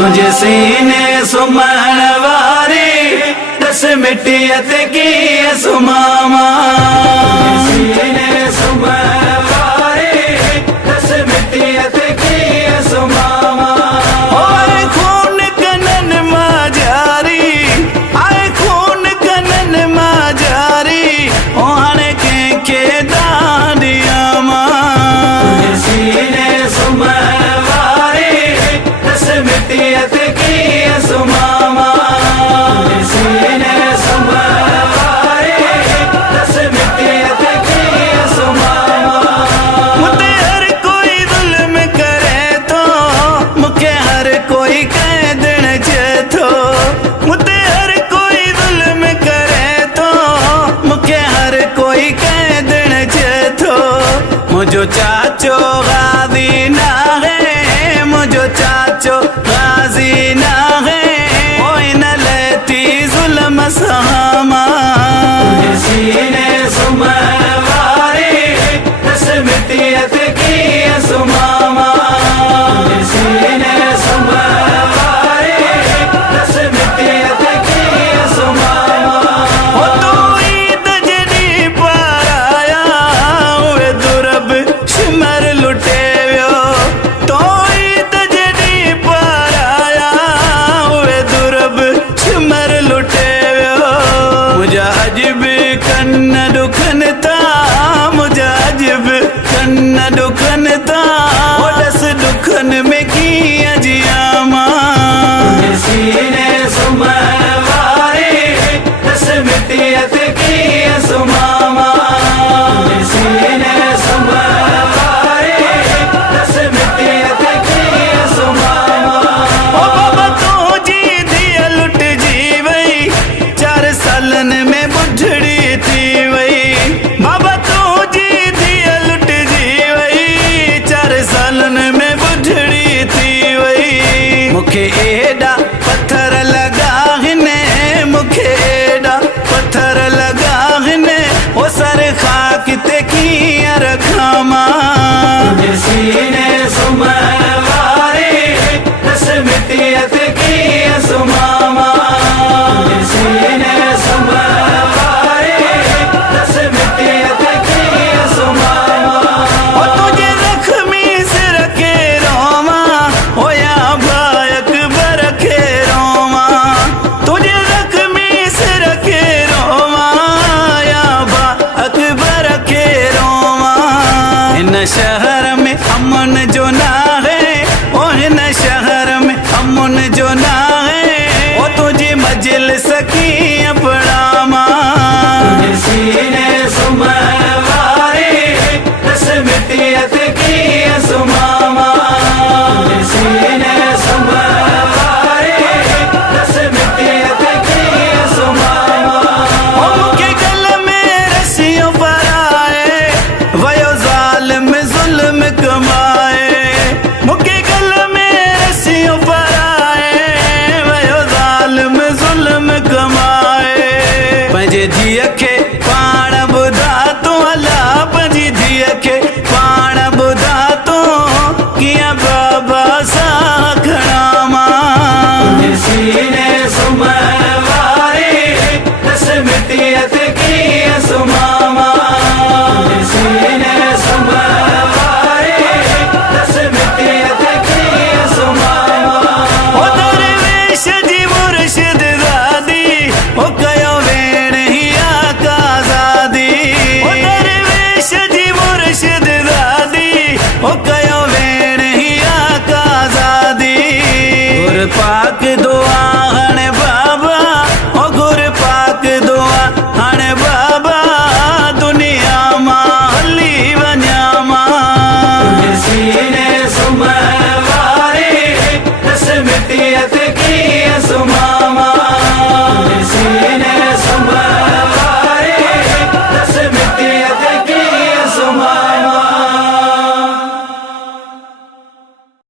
तुझे सीने सुमण वारी दस मिट्टी अते की सुमामा सीने सुमण वारी दस मिट्टी अते की सुमामा आए खून कनन मां जारी आए खून कनन मां जारी ओ हाणे के दानिया मां तुझे सीने सुमण वारी दस मिट्टी अते की सुमामा सीने सुमण वारी दस मिट्टी अते की सुमामा मुझे हर कोई जुल्म करे तो मुझे हर कोई कह देण चे थो मुझे हर कोई जुल्म करे तो मुझे हर कोई कह देण चे थो मुझो चाचो